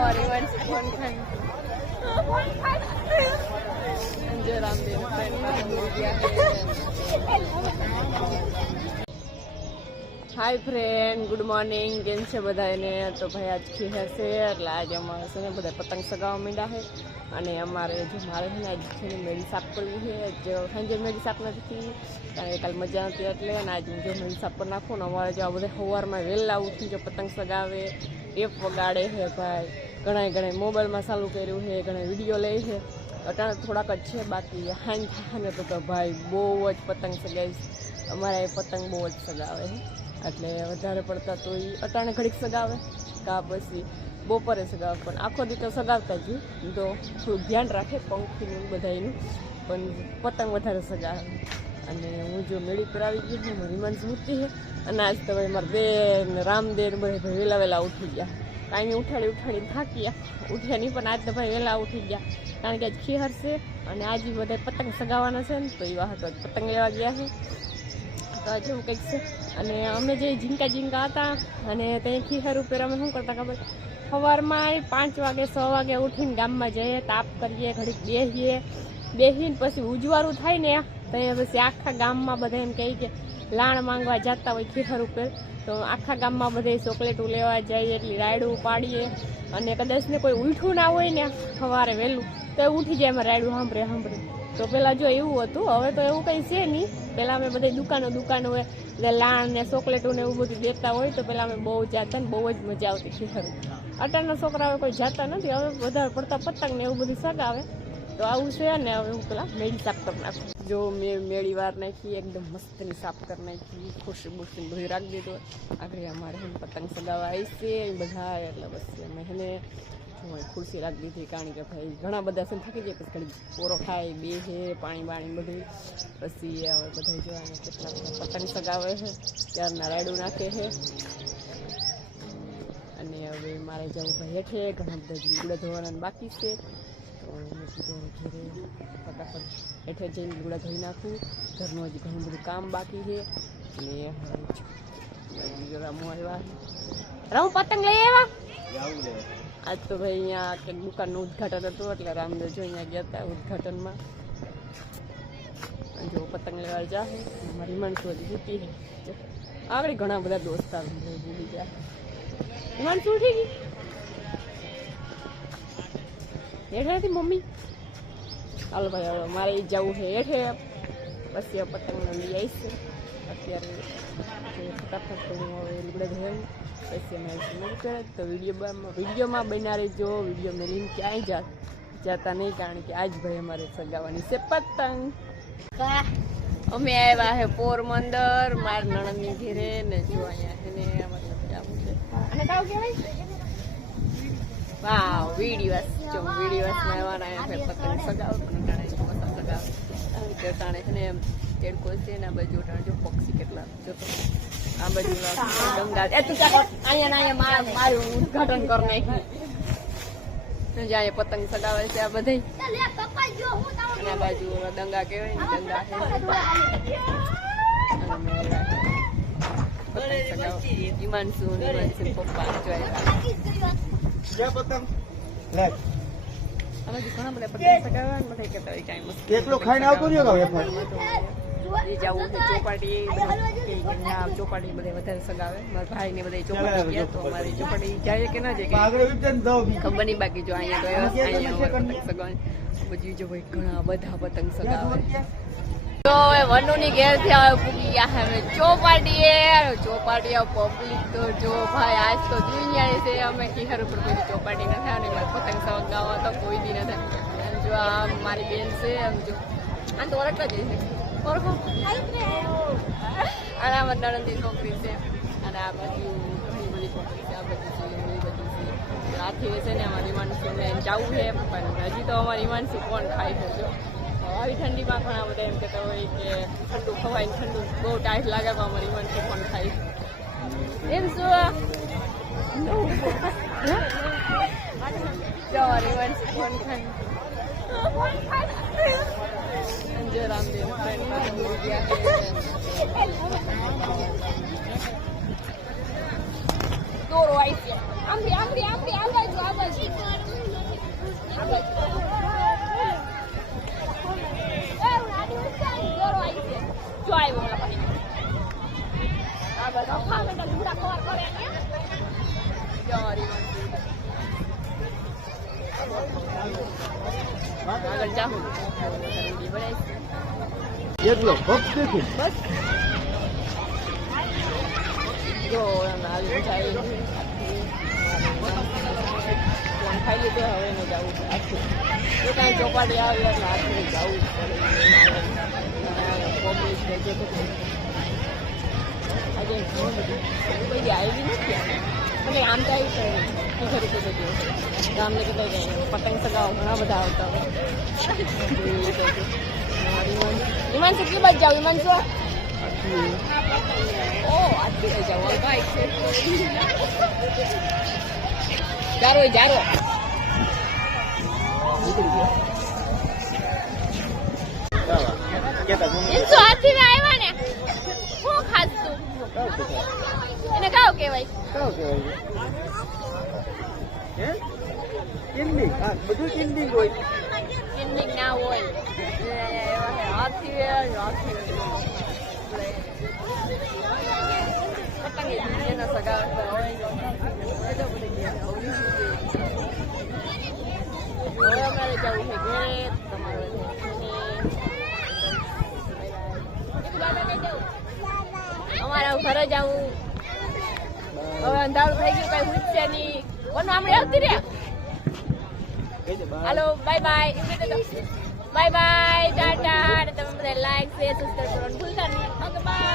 Rivansh phone खाई Sanjay Ramdev friend में मिल गया है। हाय फ्रेंड, गुड मॉर्निंग, केम छे बधाने? तो भाई आज खीहर से એટલે આજે અમારે છે ને બધા પતંગ સગાવવા માંડ્યા છે અને અમારે જો મારે છે ને આજ છે ને મેળી સાફ કરવી છે। જો સાંજે મેળી સાફ નથી કારણ કે કાલ મજા નથી એટલે અને આજ હું જો મેળી સાફ કરી નાખું ને અમારે જો આ બધા સવારમાં વહેલા ઉઠી જો પતંગ સગાવે ટેપ વગાડે છે ભાઈ, ઘણા મોબાઈલમાં ચાલુ કર્યું છે, ઘણા વિડીયો લે છે। અટાણે થોડાક જ છે બાકી હાન થાય ને તો ભાઈ બહુ જ પતંગ સગાવીશ। અમારા એ પતંગ બહુ જ સગાવે છે એટલે વધારે પડતા તો એ અટાણે ઘડીક સગાવે કા પછી બપોરે સગાવે, પણ આખો દી તો સગાવતા જ તો થોડું ધ્યાન રાખે પંખીનું બધાનું, પણ પતંગ વધારે સગાવે। અને હું જો મેળી પર આવી ગઈ છું, મારી મન મૂર્તિ છે અને આજ તો ભાઈ મારા બેન રામદેવ બધા વહેલા ઉઠી ગયા। કાંઈ ઉઠાડીને થાક્યા, ઉઠ્યા નહીં પણ આજ તો ભાઈ વહેલા ઉઠી ગયા કારણ કે આજ ખીહર છે અને આજે બધા પતંગ સગાવવાના છે ને તો એ વાહતો પતંગ લેવા ગયા છે। તો જેવું કંઈક છે અને અમે જે ઝીંકા હતા અને ત્યાં ખીહર ઉપર અમે શું કરતા ખબર, સવારમાં 5 વાગે 6 વાગે ઉઠીને ગામમાં જઈએ, તાપ કરીએ, ઘડીક બેસીને પછી ઉજવારું થાય ને ત્યાં પછી આખા ગામમાં બધા એમ કહે કે લાણ માંગવા જતા હોય ખીહર ઉપર, તો આખા ગામમાં બધા ચોકલેટું લેવા જઈએ, એટલી રાયડું પાડીએ અને કદાચ ને કોઈ ઉઠ્યું ના હોય ને સવારે વહેલું તો ઉઠી જાય એમાં રાયડું સાંભળે। તો પેલા જો એવું હતું, હવે તો એવું કંઈ છે નહીં। પેલા અમે બધા દુકાનો હોય એટલે લાણ ને ચોકલેટું ને એવું બધું દેતા હોય તો પેલા અમે બહુ જતા ને બહુ જ મજા આવતી ખીહર। અટાણના છોકરાઓ કોઈ જતા નથી, હવે વધારે પડતા પતંગ ને એવું બધું સગાવે। તો આવું છે ને હવે હું પેલા મેળી સાફ કરી નાખું। જો મેં મેળી વાર નાખી એકદમ મસ્તની સાફ કરી નાખી, ખુશી બધું રાખી દીધું। આગળ અમારે પતંગ સગાવા આવી છે બધા એટલે બસ અમે એને ખુરશી રાખી દીધી કારણ કે ભાઈ ઘણા બધા છે થાકી જાય, પછી ઘડી પોરો ખાય, બે છે પાણી બધું, પછી હવે બધા જોવાને કેટલા બધા પતંગ સગાવે છે, ત્યારના રાયડું નાખે છે। અને હવે મારે જવું ભાઈ હેઠે, ઘણા બધા લુગડા ધોવાના બાકી છે તો મેં કીધું ઘરે ફટાફટ હેઠે જઈને લુગડા ધોઈ નાખું, ઘરનું હજી ઘણું બધું કામ બાકી છે। અને રામુ આવ્યા, રામુ પતંગ લઈ આવ્યા। આજ તો ભાઈ અહીંયા કંઈક દુકાનનું ઉદઘાટન હતું એટલે રામદેવ જો અહીંયા ગયા હતા ઉદઘાટનમાં। જો પતંગ લેવા જાહે, મારી હિમાંશુ હજી સૂતી છે, આગળ ઘણા બધા દોસ્તાર ભૂલી ગયા। હિમાંશુ ઉઠી ગઈ હેઠે નથી મમ્મી? હાલો ભાઈ હવે મારે જવું છે હેઠે, પછી પતંગને લઈ આવીશ। અત્યારે ફટાફટ તો હું હવે લુગડા ધોઈ પછી અમે મોડ કરે તો વિડીયોમાં બના રહેજો। વિડીયો મેળવીને ક્યાંય જતા નહીં કારણ કે આજ ભાઈ અમારે સગાવાની છે પતંગ। અમે આવ્યા છે પોરબંદર મારા નણંદની ઘેરે ને જો અહીંયા છે ને મતલબ આવું છે અને કાવ કહેવાય વાવ વિડીયોસ માં આવ્યા છે પતંગ સગાવ પણ ટાણે પતંગ સગાવ કે ટાણે છે ને તેડકો છે ને આ બાજુ ટાણે જો પક્ષી કેટલા જોતો આ બાજુ ગંગા એ તું અહીંયા મારું ઉદઘાટન કરી નાખ્યું જાય પતંગ સગાવે છે આ બધા અને આ બાજુ દંગા કહેવાય ને દંગા છે હિમાંશુ પપ્પા જોયા પતંગ ઘણા બધા પતંગ સગાવવા બધા કહેતા હોય કાંઈ મસ્ત એકલો ખાઈને આવતો રહ્યો જવું છે ચોપાટી બધે વધારે સગાવે। મારા ભાઈ ને બધા ચોપાટી ગયા તો અમારી ચોપાટી જાય કે ના જાય ખબર નહીં, બાકી જો અહીંયા પતંગ સગાવે બધું જો ભાઈ ઘણા બધા પતંગ સગાવે। તો હવે વનુની ઘેર થી હવે પૂગી ગયા હવે ચોપાટી પબ્લિક તો જો ભાઈ આજ તો દુનિયાની છે, અમે ખીહર ઉપર કોઈ ચોપાટી ન થાય અને પતંગ સગાવવા તો કોઈ દી ન થાય। જો આ મારી બેન છે આમ જો આ તો ઓળખતા જ છે ઓળખો અને આ નણંદની છોકરી છે અને આ બાજુ ઘણી બધી છોકરી છે, આ બધું છે ઘણી બધી છે। આથી છે ને અમારી હિમાંશુને જવું છે પણ હજી તો અમારી હિમાંશુ કોણ ખાઈ છે। જો આવી ઠંડીમાં ઘણા બધા એમ કહેતા હોય કે ઠંડુ ખવાય ને ઠંડુ બહુ ટાઈટ લાગે તો અમારી હિમાંશુ કોણ ખાય એમ શું અમારી હિમાંશુ કોણ ખાય संजय रामदेव फ्रेंड में मिल गया है। दो रोइस आमरी आ बाजू આગળ જાઉં એકલો ફક્ત દેખી બસ જો આવી જાય ફોન ખાઈ લીધો હવે એને જવું છે આખું જો કાંઈ ચોપાટી આવે એટલે આખું જવું જ પડે પબ્લિક જે આજે કોઈ આવી નથી અને આમ તો આવી છે ઘરે કીધું ગામને કીધું કે પતંગ સગાવો ઘણા બધા આવતા હોય વિમાન કેટલી બાજુ જાવ વિમાન છો ઓ આટલી થઈ જાવ બાઈક છે જારો જારો ઇન્સો હાથી ના આવ્યા ને શું ખાસ તું એને કાવ કહેવાય કિન્ડિંગ હા બધું કિન્ડિંગ હોય કિન્ડિંગ ના હોય હાથી હાથી પતંગ એના સગા હોય હવે અમારે જવું છે ઘરે તમારે અમારા ઘરે જવું હવે અંધારું થઈ ગયું કઈ પૂછશે નહીં કોનું આપણે આવતી રે હાલો bye bye bye bye tata તમે બધા લાઈક શેર સબસ્ક્રાઇબ કરવાનું ભૂલતા નહીં ઓકે બાય